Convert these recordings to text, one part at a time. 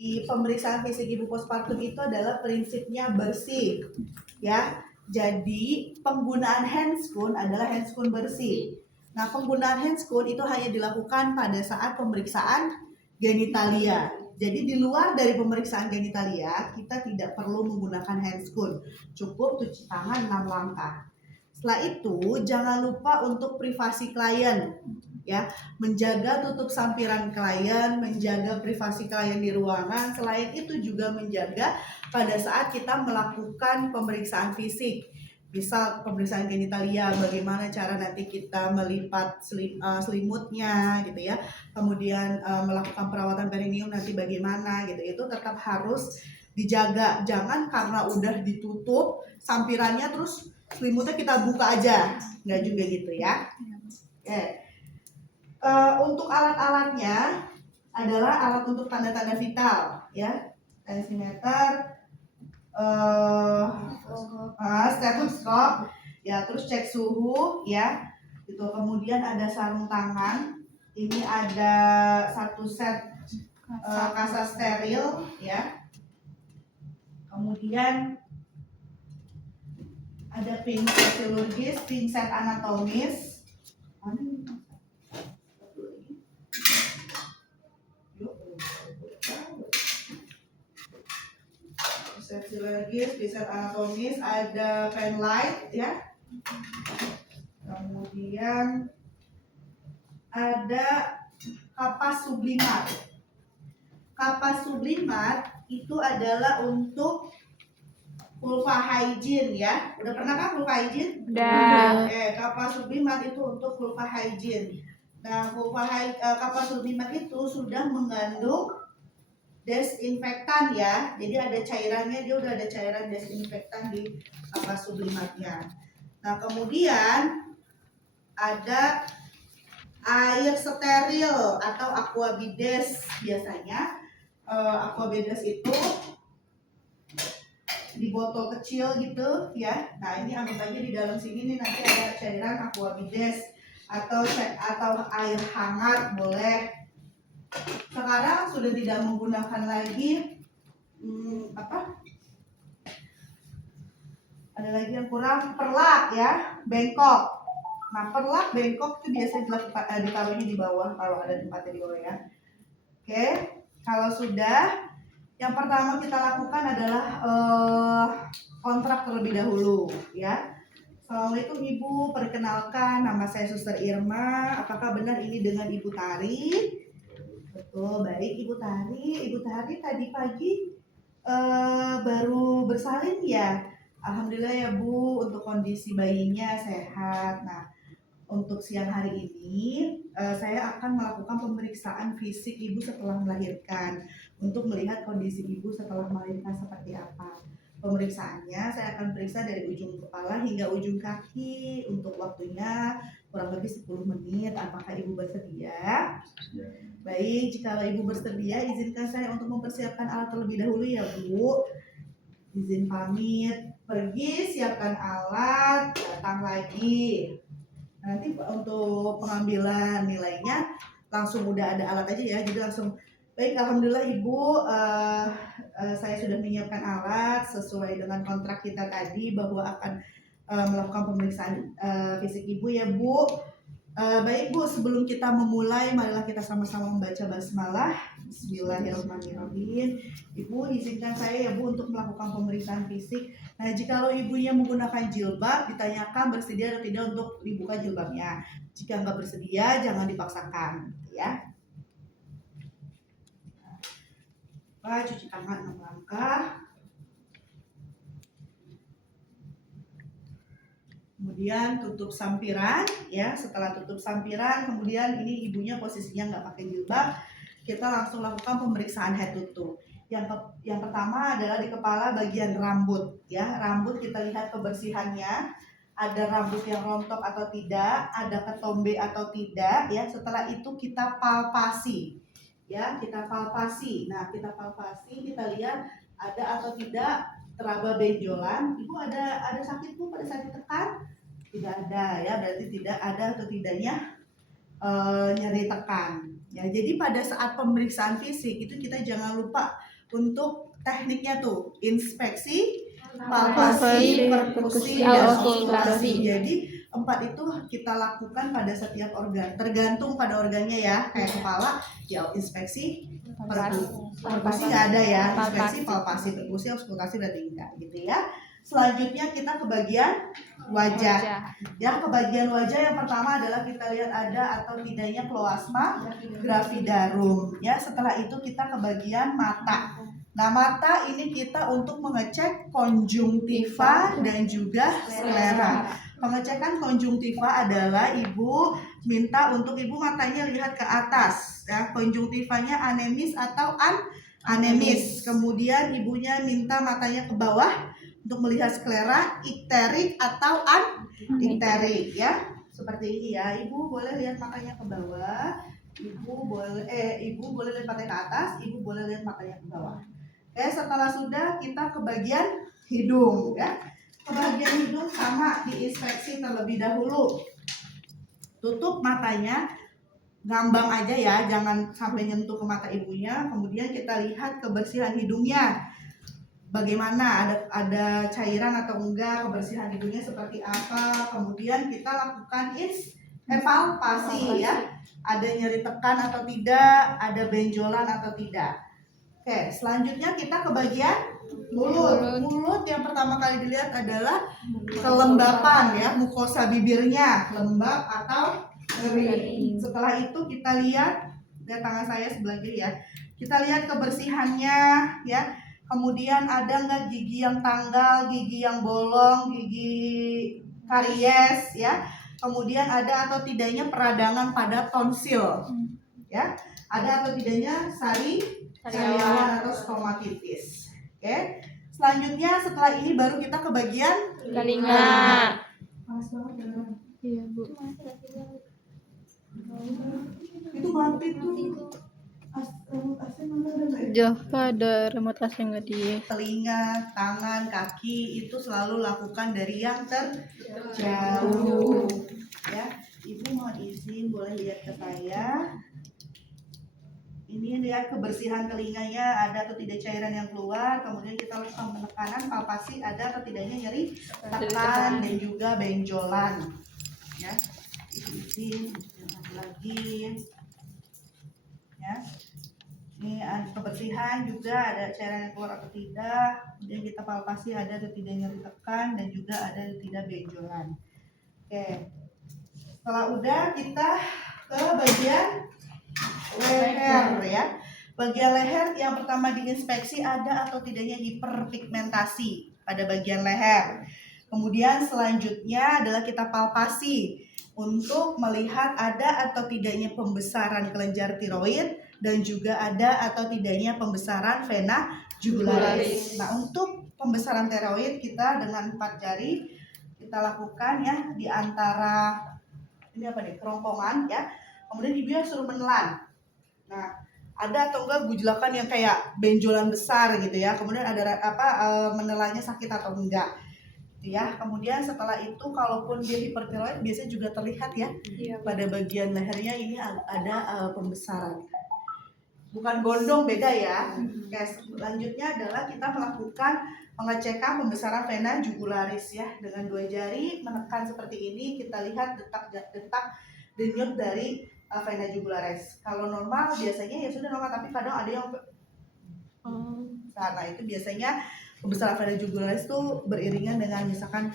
Di pemeriksaan fisik ibu postpartum itu adalah prinsipnya bersih, ya. Jadi penggunaan handscoon adalah handscoon bersih. Nah, penggunaan handscoon itu hanya dilakukan pada saat pemeriksaan genitalia. Jadi di luar dari pemeriksaan genitalia, kita tidak perlu menggunakan handscoon. Cukup cuci tangan 6 langkah. Setelah itu, jangan lupa untuk privasi klien, ya, menjaga tutup sampiran klien, menjaga privasi klien di ruangan. Selain itu juga menjaga pada saat kita melakukan pemeriksaan fisik, misal pemeriksaan genitalia, bagaimana cara nanti kita melipat selimutnya gitu ya, kemudian melakukan perawatan perineum nanti bagaimana gitu, itu tetap harus dijaga. Jangan karena udah ditutup sampirannya terus selimutnya kita buka aja, nggak juga gitu ya. Oke. Untuk alat-alatnya adalah alat untuk tanda-tanda vital, ya, tensimeter, stetoskop, ya, terus cek suhu, ya, gitu. Kemudian ada sarung tangan, ini ada satu set kasa steril, ya. Kemudian ada pinset chirurgis, pinset anatomis, pinset chirurgis, pinset anatomis, ada pen light, ya. Kemudian ada kapas sublimat. Kapas sublimat itu adalah untuk vulva hygiene, ya. Udah pernah kan vulva hygiene? Udah. Kapas sublimat itu untuk vulva hygiene. Nah, kapas sublimat itu sudah mengandung desinfektan, ya. Jadi ada cairannya, dia udah ada cairan desinfektan di kapas sublimatnya. Nah, kemudian ada air steril atau aquabides biasanya. Aquabides itu di botol kecil gitu, ya. Nah, ini anggap aja di dalam sini nih nanti ada cairan aquabides atau air hangat boleh. Sekarang sudah tidak menggunakan lagi ada lagi yang kurang, perlak, ya, bengkok. Nah, perlak bengkok itu biasanya ditaruhnya di bawah kalau ada tempatnya di bawah, ya. Oke, kalau sudah, yang pertama kita lakukan adalah kontrak terlebih dahulu, ya. Assalamualaikum Ibu, perkenalkan nama saya Suster Irma. Apakah benar ini dengan Ibu Tari? Betul, baik Ibu Tari. Ibu Tari tadi pagi baru bersalin, ya. Alhamdulillah ya Bu, untuk kondisi bayinya sehat. Nah, untuk siang hari ini saya akan melakukan pemeriksaan fisik Ibu setelah melahirkan untuk melihat kondisi Ibu setelah melahirkan seperti apa. Pemeriksaannya saya akan periksa dari ujung kepala hingga ujung kaki, untuk waktunya kurang lebih 10 menit. Apakah Ibu bersedia? Baik, jika Ibu bersedia, izinkan saya untuk mempersiapkan alat terlebih dahulu, ya Bu. Izin pamit, pergi siapkan alat, datang lagi. Nanti untuk pengambilan nilainya langsung udah ada alat aja, ya, jadi langsung. Baik, alhamdulillah Ibu, saya sudah menyiapkan alat sesuai dengan kontrak kita tadi bahwa akan melakukan pemeriksaan fisik Ibu, ya Bu. Baik Bu, sebelum kita memulai, marilah kita sama-sama membaca basmalah. Bismillahirrahmanirrahim. Ibu, izinkan saya ya Bu untuk melakukan pemeriksaan fisik. Nah, jikalau ibunya menggunakan jilbab, ditanyakan bersedia atau tidak untuk dibuka jilbabnya. Jika nggak bersedia, jangan dipaksakan, ya. Cuci tangan 6 langkah. Kemudian tutup sampiran, ya. Setelah tutup sampiran, kemudian ini ibunya posisinya nggak pakai jilbab, kita langsung lakukan pemeriksaan head to toe. Yang pertama adalah di kepala bagian rambut, ya. Rambut kita lihat kebersihannya, ada rambut yang rontok atau tidak, ada ketombe atau tidak, ya. Setelah itu kita palpasi, ya, kita palpasi. Nah, kita palpasi, kita lihat ada atau tidak teraba benjolan. Ibu ada sakit Bu pada saat ditekan? Tidak ada, ya, berarti tidak ada atau tidaknya nyeri tekan, ya. Jadi pada saat pemeriksaan fisik itu kita jangan lupa Untuk tekniknya tuh inspeksi, palpasi, perkusi, dan auskultasi. Jadi 4 itu kita lakukan pada setiap organ, tergantung pada organnya ya. Kayak kepala, ya inspeksi, perkusi nggak ada ya. Inspeksi, palpasi, perkusi, auskultasi berarti enggak gitu ya. Selanjutnya kita ke bagian wajah. Yang ke bagian wajah yang pertama adalah kita lihat ada atau tidaknya kloasma gravidarum. Ya, setelah itu kita ke bagian mata. Nah, mata ini kita untuk mengecek konjungtiva dan juga sklera. Pengecekan konjungtiva adalah ibu minta untuk ibu matanya lihat ke atas, ya, konjungtivanya anemis atau anemis. Kemudian ibunya minta matanya ke bawah untuk melihat sklera, ikterik atau anikterik, ya. Seperti ini ya. Ibu boleh lihat matanya ke bawah, ibu boleh lihat matanya ke atas, ibu boleh lihat matanya ke bawah. Oke, setelah sudah kita ke bagian hidung ya. Ke bagian hidung sama diinspeksi terlebih dahulu. Tutup matanya, ngambang aja ya, jangan sampai nyentuh ke mata ibunya. Kemudian kita lihat kebersihan hidungnya. Bagaimana, ada cairan atau enggak, kebersihan hidungnya seperti apa. Kemudian kita lakukan palpasi ya. Ada nyeri tekan atau tidak, ada benjolan atau tidak. Oke, selanjutnya kita ke bagian mulut. Mulut yang pertama kali dilihat adalah kelembapan ya, mukosa bibirnya lembab atau kering. Setelah itu kita lihat tangan saya sebelah kiri ya. Kita lihat kebersihannya ya. Kemudian ada nggak gigi yang tanggal, gigi yang bolong, gigi karies ya. Kemudian ada atau tidaknya peradangan pada tonsil ya. Ada atau tidaknya sariawan atau stomatitis. Oke. Selanjutnya setelah ini baru kita ke bagian telinga. Panas banget ya. Iya, Bu. Itu mati tuh. Remote AC mana ada nggak ya? Java ada remote AC nggak di? Telinga, tangan, kaki itu selalu lakukan dari yang terjauh. Ya, ibu mohon izin boleh lihat ke saya. Ini lihat kebersihan telinganya, ada atau tidak cairan yang keluar. Kemudian kita lakukan penekanan, palpasi, ada atau tidaknya nyeri tekan dan juga benjolan. Ya, izin lagi. Ya, ini ada kebersihan juga, ada cairan yang keluar atau tidak. Kemudian kita palpasi, ada atau tidak nyeri tekan dan juga ada atau tidak benjolan. Oke, setelah udah kita ke bagian leher ya. Bagian leher yang pertama diinspeksi ada atau tidaknya hiperpigmentasi pada bagian leher. Kemudian selanjutnya adalah kita palpasi untuk melihat ada atau tidaknya pembesaran kelenjar tiroid dan juga ada atau tidaknya pembesaran vena jugularis. Nah, untuk pembesaran tiroid kita dengan 4 jari kita lakukan ya di antara ini apa nih, kerongkongan ya. Kemudian ibu yang suruh menelan. Nah, ada atau enggak gujlakan yang kayak benjolan besar gitu ya. Kemudian ada menelannya sakit atau enggak. Gitu ya. Kemudian setelah itu kalaupun dia hipertiroid biasanya juga terlihat ya. Iya. Pada bagian lehernya ini ada pembesaran. Bukan gondong, beda ya. Oke, selanjutnya adalah kita melakukan pengecekan pembesaran vena jugularis ya. Dengan 2 jari menekan seperti ini, kita lihat detak-detak denyut dari vena jugularis. Kalau normal biasanya ya sudah normal, tapi kadang ada yang karena itu biasanya pembesaran vena jugularis itu beriringan dengan misalkan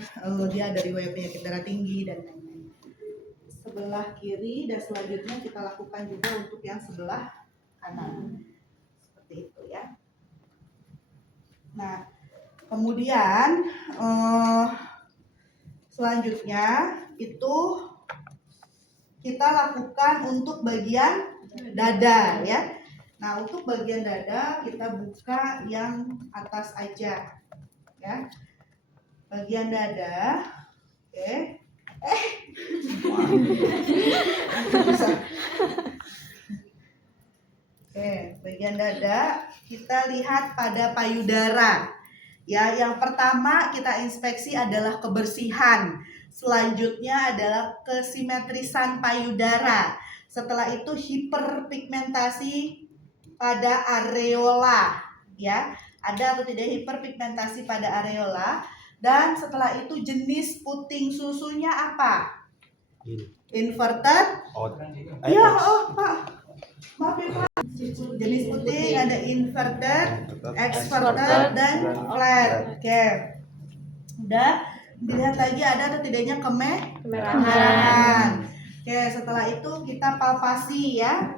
dia ada riwayat penyakit darah tinggi dan lain-lain. Sebelah kiri dan selanjutnya kita lakukan juga untuk yang sebelah kanan. Seperti itu ya. Nah, kemudian selanjutnya itu kita lakukan untuk bagian dada ya. Nah, untuk bagian dada kita buka yang atas aja ya. Bagian dada, oke. Oke, bagian dada kita lihat pada payudara. Ya, yang pertama kita inspeksi adalah kebersihan. Selanjutnya adalah kesimetrisan payudara. Setelah itu hiperpigmentasi pada areola. ya. Ada atau tidak hiperpigmentasi pada areola. Dan setelah itu jenis puting susunya apa? Inverted. Ya, Pak. Maaf ya, Pak. Jenis puting ada inverted, exverted, dan flat. Oke. Udah. Dilihat lagi ada atau tidaknya kemerahan. Oke, setelah itu kita palpasi ya.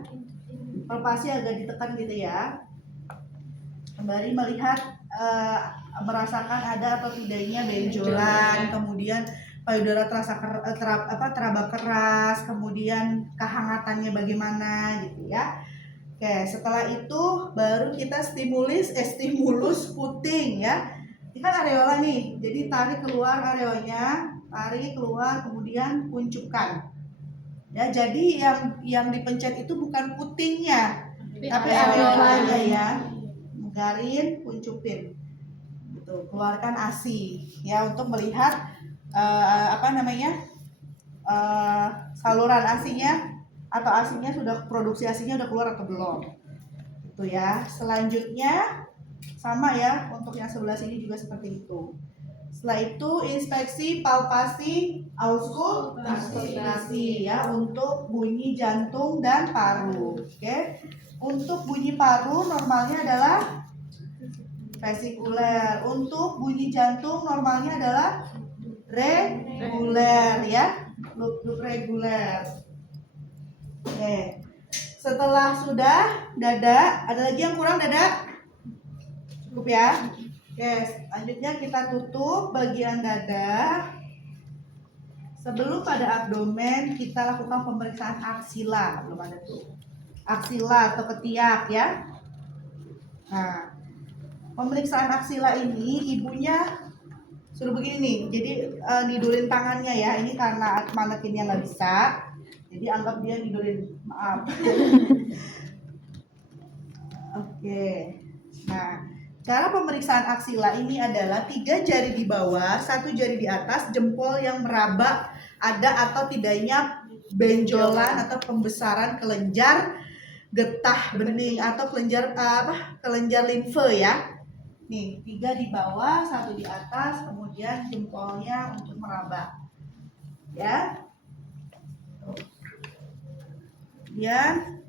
Palpasi agak ditekan gitu ya. Kembali melihat merasakan ada atau tidaknya benjolan, kemudian payudara terasa teraba keras, kemudian kehangatannya bagaimana gitu ya. Oke, setelah itu baru kita stimulus puting ya. Ini kan areola nih, jadi tarik keluar areolanya, tarik keluar, kemudian kuncupkan. Ya, jadi yang dipencet itu bukan putingnya, tapi areolanya ya. Garin, kuncupin, gitu. Keluarkan ASI ya untuk melihat saluran ASInya atau ASInya sudah produksi ASInya udah keluar atau belum. Itu ya. Selanjutnya sama ya untuk yang sebelah sini juga seperti itu. Setelah itu inspeksi, palpasi, auskultasi ya untuk bunyi jantung dan paru. Oke. Untuk bunyi paru normalnya adalah vesikuler. Untuk bunyi jantung normalnya adalah reguler ya. Loop reguler. Oke. Setelah sudah dada, ada lagi yang kurang dada? Cukup ya. Oke, selanjutnya kita tutup bagian dada. Sebelum pada abdomen kita lakukan pemeriksaan aksila, belum ada tuh. Aksila atau ketiak ya. Nah, pemeriksaan aksila ini ibunya suruh begini nih. Jadi nidulin tangannya ya. Ini karena manekinnya nggak bisa. Jadi anggap dia nidulin, maaf. Oke. Nah, cara pemeriksaan aksila ini adalah 3 jari di bawah, 1 jari di atas, jempol yang meraba ada atau tidaknya benjolan atau pembesaran kelenjar getah bening atau kelenjar limfe ya. Nih, 3 di bawah, 1 di atas, kemudian jempolnya untuk meraba. Ya. Kemudian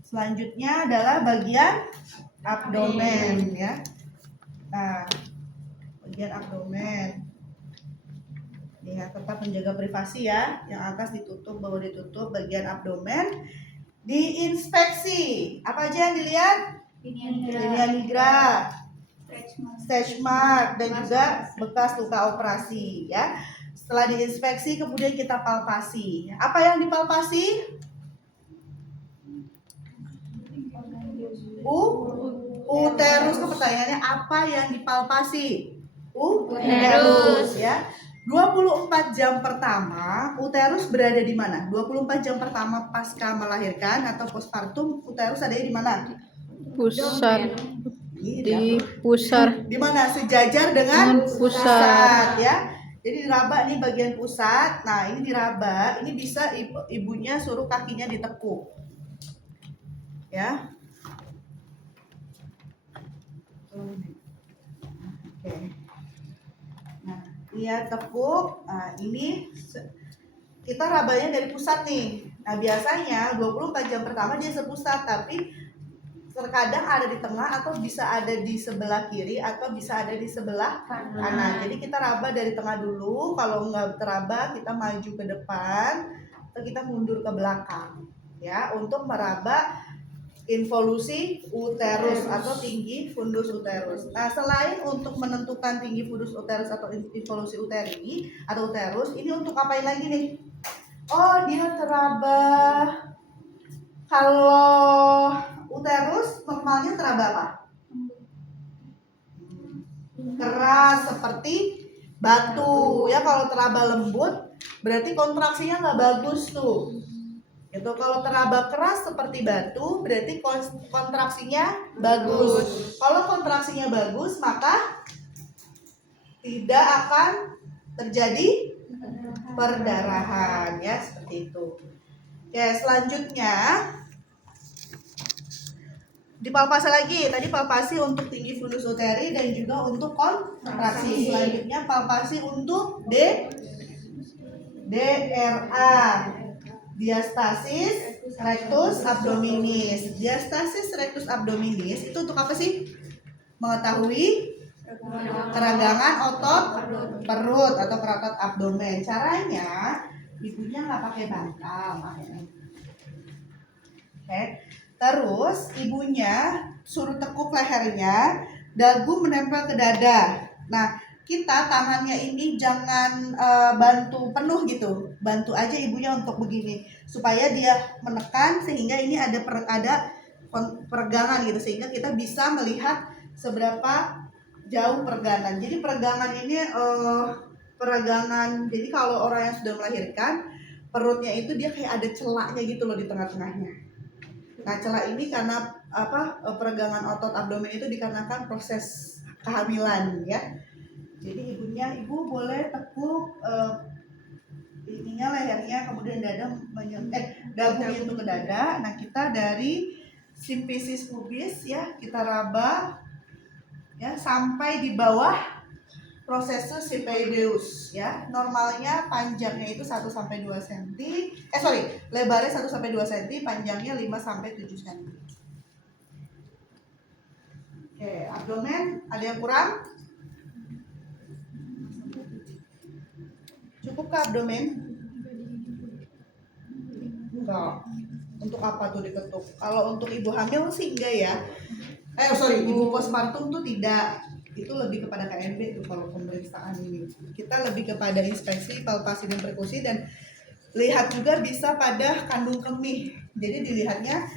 selanjutnya adalah bagian abdomen ya. Nah, bagian abdomen. Ya, tetap menjaga privasi ya. Yang atas ditutup, bawah ditutup, bagian abdomen diinspeksi. Apa aja yang dilihat? Linea nigra, stretch mark, dan juga bekas luka operasi ya. Setelah diinspeksi kemudian kita palpasi. Apa yang dipalpasi? Uterus. Pertanyaannya apa yang dipalpasi? Uterus ya. 24 jam pertama uterus berada di mana? 24 jam pertama pasca melahirkan atau postpartum uterus ada di mana? Pusar. Di pusar. Di mana? Sejajar dengan pusat ya. Jadi diraba nih bagian pusat. Nah, ini diraba, ini bisa ibunya suruh kakinya ditekuk. Ya. Oke. Nah, dia tekuk. Nah, ini kita rabanya dari pusat nih. Nah, biasanya 24 jam pertama dia sepusat, tapi terkadang ada di tengah atau bisa ada di sebelah kiri atau bisa ada di sebelah kanan. Jadi kita raba dari tengah dulu. Kalau nggak teraba kita maju ke depan atau kita mundur ke belakang ya untuk meraba involusi uterus atau tinggi fundus uterus. Nah, selain untuk menentukan tinggi fundus uterus atau involusi uteri atau uterus, ini untuk apain lagi nih? Oh, dia teraba. Kalau uterus normalnya teraba apa? Keras seperti batu ya. Kalau teraba lembut berarti kontraksinya nggak bagus tuh. Itu kalau teraba keras seperti batu berarti kontraksinya bagus. Kalau kontraksinya bagus maka tidak akan terjadi perdarahan ya, seperti itu. Oke, selanjutnya Dipalpasi lagi. Tadi palpasi untuk tinggi fundus uteri dan juga untuk kontraksi. Selanjutnya palpasi untuk DRA. Diastasis rectus abdominis. Diastasis rectus abdominis itu untuk apa sih? Mengetahui keregangan otot perut atau otot abdomen. Caranya ibunya nggak pakai bantal. Oke. Terus ibunya suruh tekuk lehernya, dagu menempel ke dada. Nah, kita tangannya ini jangan bantu penuh gitu, bantu aja ibunya untuk begini supaya dia menekan sehingga ini ada peregangan gitu sehingga kita bisa melihat seberapa jauh peregangan. Jadi peregangan ini peregangan. Jadi kalau orang yang sudah melahirkan perutnya itu dia kayak ada celaknya gitu loh di tengah-tengahnya. Nah, celah ini karena peregangan otot abdomen itu dikarenakan proses kehamilan ya. Jadi ibu boleh tekuk ininya lehernya, kemudian dagu itu ke dada. Nah, kita dari simfisis pubis ya, kita raba ya sampai di bawah prosesus sipedeus ya. Normalnya panjangnya itu 1 sampai 2 cm. Lebarnya 1 sampai 2 cm, panjangnya 5 sampai 7 cm. Oke, abdomen ada yang kurang? Cukupkah abdomen? Enggak. Untuk apa tuh diketuk? Kalau untuk ibu hamil sih enggak ya. Ibu postpartum tuh tidak. Itu lebih kepada KNP tuh kalau pemeriksaan ini. Kita lebih kepada inspeksi, palpasi dan perkusi dan lihat juga bisa pada kandung kemih. Jadi dilihatnya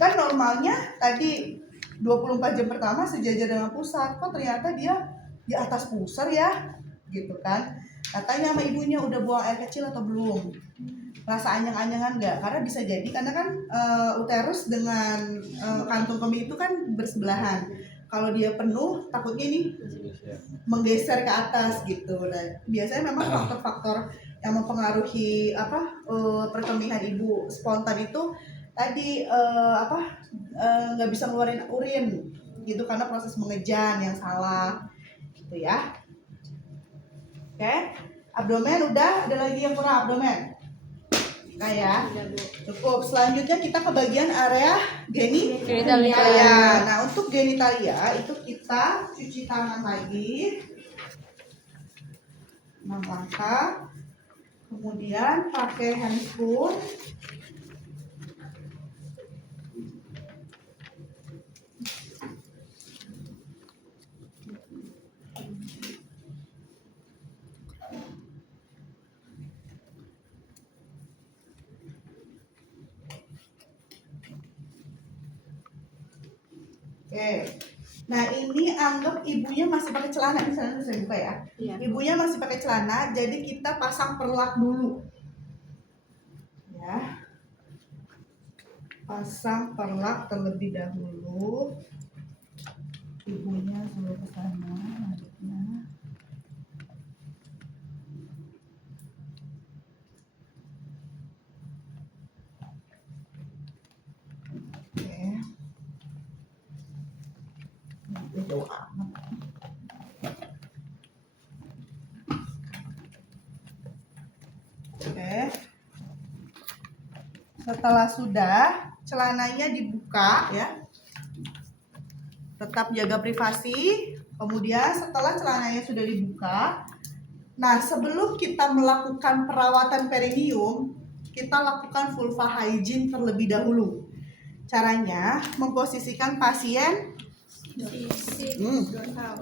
kan normalnya tadi 24 jam pertama sejajar dengan pusar, kok ternyata dia di atas pusar ya, gitu kan? Katanya sama ibunya udah buang air kecil atau belum? Rasa anyang-anyangan nggak? Karena bisa jadi karena kan uterus dengan kantung kemih itu kan bersebelahan. Kalau dia penuh, takutnya ini menggeser ke atas gitu. Nah, biasanya memang faktor-faktor yang mempengaruhi perkemihan ibu spontan itu tadi nggak bisa ngeluarin urin gitu karena proses mengejan yang salah gitu ya. Oke, abdomen udah, ada lagi yang kurang abdomen? Nah ya, cukup. Selanjutnya kita ke bagian area genitalia. Nah, untuk genitalia itu kita cuci tangan lagi 6 langkah. Kemudian pakai handscoon. Oke. Nah, ini anggap ibunya masih pakai celana, di sana saya buka ya. Iya. Ibunya masih pakai celana, jadi kita pasang perlak dulu. Ya. Pasang perlak terlebih dahulu. Ibunya suruh ke sana, adiknya. Jauh amat. Oke. Setelah sudah, celananya dibuka ya. Tetap jaga privasi. Kemudian setelah celananya sudah dibuka, nah sebelum kita melakukan perawatan perineum, kita lakukan vulva hygiene terlebih dahulu. Caranya memposisikan pasien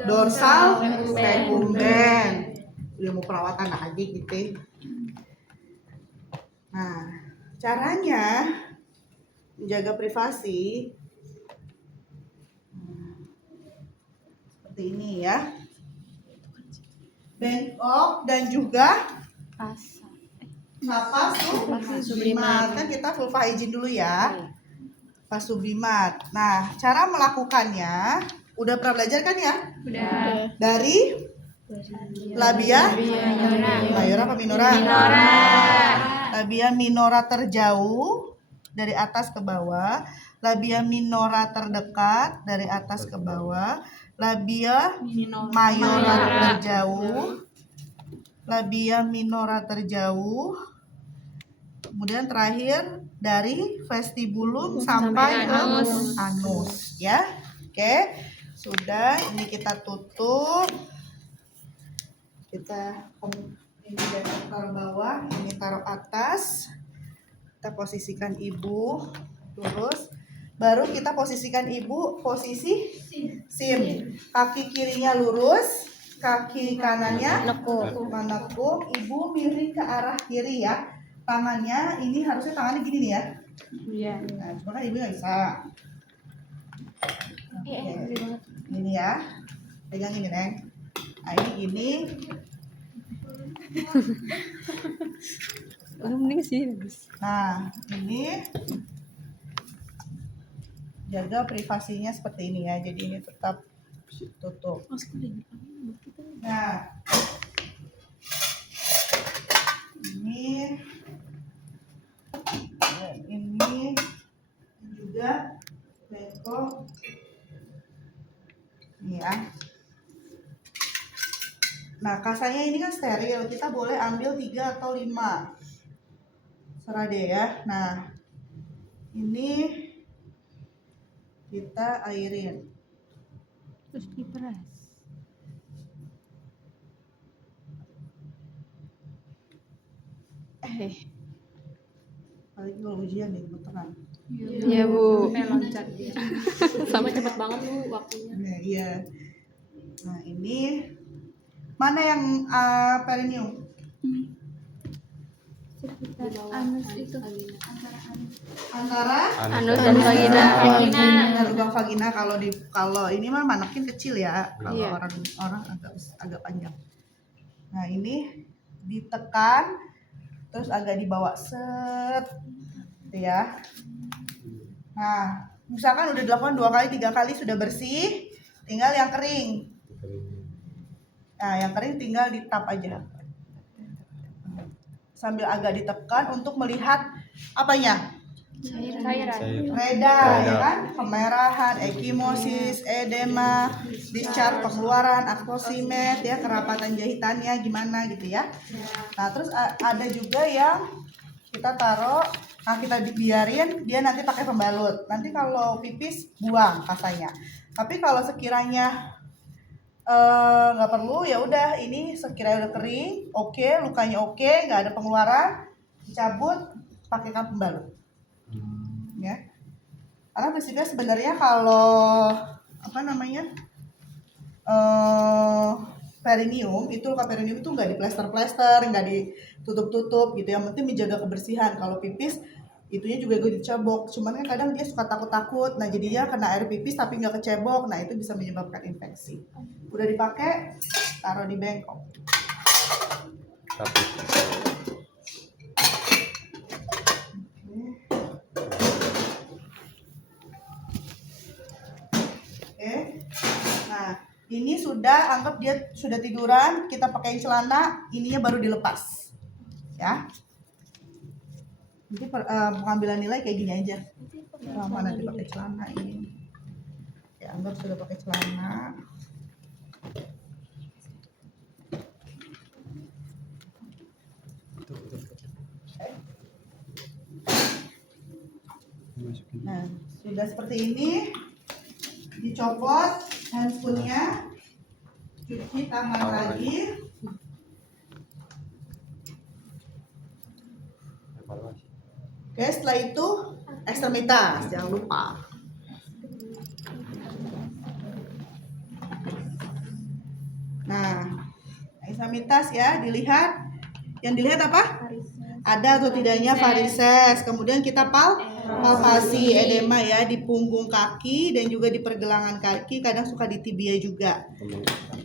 dorsal recumbent. Udah mau perawatan aja gitu. Nah, caranya menjaga privasi seperti ini ya. Bengkok dan juga napas sublimat. Kan kita vulva hygiene dulu ya. Pas sublimat. Nah, cara melakukannya udah pernah belajar kan ya? Udah. Dari labia mayora apa minora? Labia minora terjauh dari atas ke bawah. labia minora terdekat dari atas ke bawah, labia mayora terjauh, labia minora terjauh, kemudian terakhir dari vestibulum sampai ke anus ya. Oke, sudah, ini kita tutup. Kita ini taruh bawah, ini taruh atas. Kita posisikan ibu lurus. Baru kita posisikan ibu posisi sim. Kaki kirinya lurus, kaki kanannya menekuk. Ibu miring ke arah kiri ya. Tangannya ini harusnya tangannya gini nih ya. Iya. Nah, cuma kan ibu nggak bisa. Oke. Ini ya. Pegang ini, Neng. Nah, ini gini. Mending sih. Nah, ini jaga privasinya seperti ini ya. Jadi ini tetap tutup. Nah, ini dan ini juga bengkok. Ini ya. Nah, kasanya ini kan steril. Kita boleh ambil 3 atau 5. Serah deh ya. Nah, ini kita airin. Terus diperas. Apalagi kalau ujian nih, beneran. Iya, Bu. Loncat dia. Sama cepet banget Bu waktunya. Nah, iya. Nah, ini mana yang perineum? Anus itu Antara Anus dan vagina. dan lubang vagina. Kalau ini mah manekin kecil ya. Kalau Iya. orang agak panjang. Nah, ini ditekan terus agak dibawa set gitu ya. Nah, misalkan udah dilakukan 2 kali 3 kali sudah bersih, tinggal yang kering. Nah, yang kering tinggal ditap aja. Sambil agak ditekan untuk melihat apanya? cairan. Reda, ya kan? Kemerahan, ekimosis, edema, discharge, pengeluaran, akposimet, ya, kerapatan jahitannya gimana gitu ya. Nah, terus ada juga yang kita taruh, nah kita biarin dia nanti pakai pembalut. Nanti kalau pipis buang kasanya. Tapi kalau sekiranya nggak perlu, ya udah, ini sekiranya udah kering, oke, lukanya oke, nggak ada pengeluaran, dicabut, pakaikan pembalut. Ya, karena prinsipnya sebenarnya kalau perineum itu, luka perineum itu nggak di plester, nggak ditutup gitu, yang penting menjaga kebersihan. Kalau pipis itunya juga gue dicebok, cuman kan kadang dia suka takut, nah jadinya kena air pipis tapi nggak kecebok, nah itu bisa menyebabkan infeksi. Udah dipakai, taruh di bengkok. Oke. Nah, ini sudah, anggap dia sudah tiduran, kita pakai celana, ininya baru dilepas. Ya. Nanti pengambilan nilai kayak gini aja. Lama nanti pakai celana ini. Ya, anggap sudah pakai celana. Nah, sudah seperti ini, dicopot handphonenya, cuci tangan lagi. Oke, setelah itu ekstremitas, jangan lupa. Nah, ekstremitas ya, dilihat. Yang dilihat apa? Ada atau tidaknya varises. Kemudian kita palpasi edema ya di punggung kaki dan juga di pergelangan kaki, kadang suka di tibia juga.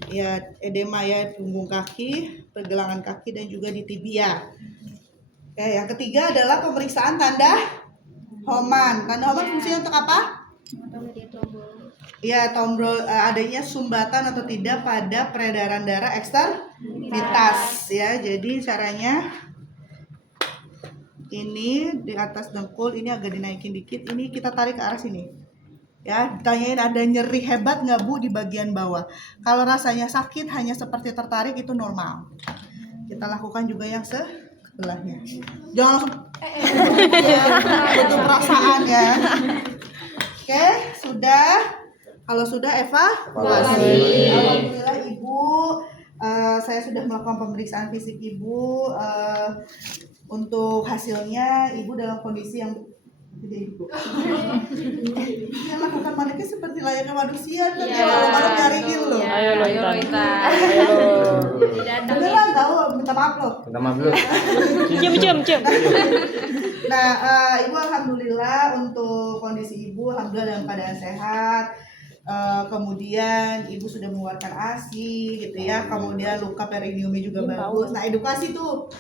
Ya, edema ya punggung kaki, pergelangan kaki dan juga di tibia. Oke, yang ketiga adalah pemeriksaan tanda Homan. Tanda Homan fungsinya untuk apa? Ya, tombrol, adanya sumbatan atau tidak pada peredaran darah ekstremitas ya. Jadi caranya Ini di atas dengkul, ini agak dinaikin dikit. Ini kita tarik ke arah sini. Ya, ditanyain ada nyeri hebat nggak Bu di bagian bawah. Kalau rasanya sakit hanya seperti tertarik itu normal. Kita lakukan juga yang sebelahnya. Jangan langsung butuh perasaan ya. Oke, sudah. Kalau sudah Eva, alhamdulillah Ibu, saya sudah melakukan pemeriksaan fisik Ibu. Untuk hasilnya Ibu dalam kondisi yang Ibu. Yang lakukan maneknya seperti layaknya manusia kan ya, malu nyariin loh. Ayo Intan. Beneran tahu, minta maaf loh. Minta maaf dulu. Cium. Nah, Ibu alhamdulillah untuk kondisi Ibu alhamdulillah dalam keadaan sehat. Kemudian Ibu sudah mengeluarkan ASI gitu ya. Kemudian luka perineumnya juga bagus. Nah, edukasi tuh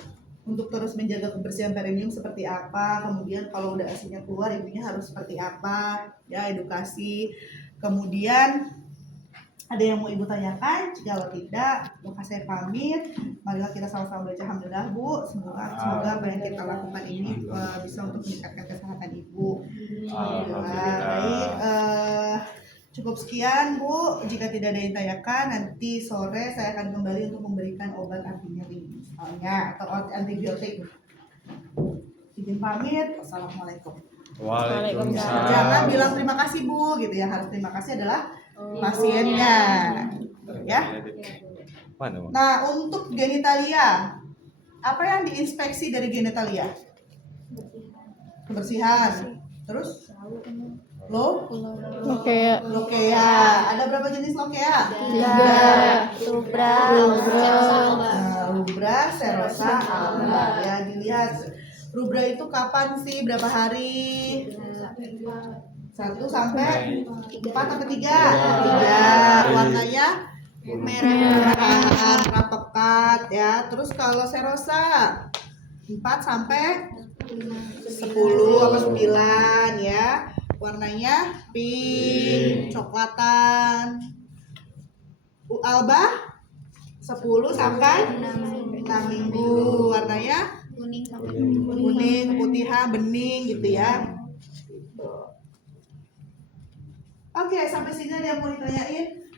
untuk terus menjaga kebersihan perineum seperti apa, kemudian kalau udah asinya keluar ibunya harus seperti apa, ya edukasi. Kemudian ada yang mau Ibu tanyakan? Kalau tidak, maka saya pamit. Marilah kita sama-sama baca alhamdulillah Bu. Semoga apa yang kita lakukan ini bisa untuk meningkatkan kesehatan Ibu. Alhamdulillah. Baik. Cukup sekian Bu, jika tidak ada yang ditanyakan nanti sore saya akan kembali untuk memberikan obat anti nyeri misalnya atau antibiotik. Izin pamit, wassalamualaikum. Waalaikumsalam. Jangan bilang terima kasih Bu gitu ya, harus terima kasih adalah pasiennya ya. Nah untuk genitalia, apa yang diinspeksi dari genitalia? Kebersihan, terus Oke. lokea. Ada berapa jenis lokea? 3. Rubra, serosa, alba. Ya dilihat. Rubra itu kapan sih? Berapa hari? 1 sampai 4 sampai 3. Warnanya merah pekat ya. Terus kalau serosa 4 sampai 10 atau 9 ya. Warnanya pink, coklatan. Alba 10 sampai 6 minggu. Warnanya kuning, putihan, bening gitu ya. Oke, sampai sini ada yang mau ditanyain?